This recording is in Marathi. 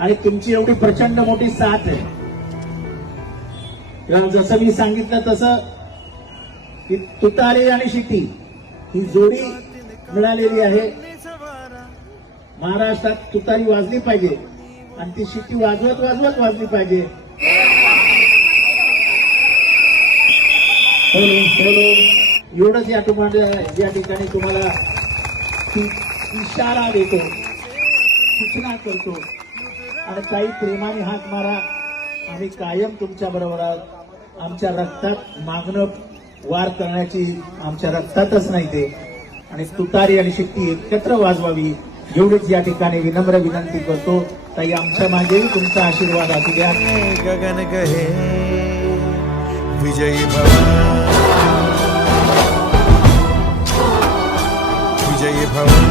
आणि तुमची एवढी प्रचंड मोठी साथ आहे. जसं मी सांगितलं तसं की तुतारी आणि शिटी ही जोडी मिळालेली आहे. महाराष्ट्रात तुतारी वाजली पाहिजे आणि ती शिटी वाजवत वाजवत वाजली पाहिजे. एवढंच या ठिकाणी तुम्हाला इशारा देतो, सूचना करतो आणि काही प्रेमाने हाक मारा. आम्ही कायम तुमच्या बरोबर आहोत. आमच्या रक्तात मागणं वार करण्याची आमच्या रक्तातच नाही ते. आणि तुतारी आणि शिट्टी एकत्र वाजवावी एवढीच या ठिकाणी विनम्र विनंती करतो. ताई आमच्या मागेही तुमचा आशीर्वाद असू द्या. गगन कहे विजयी भव, विजयी भव.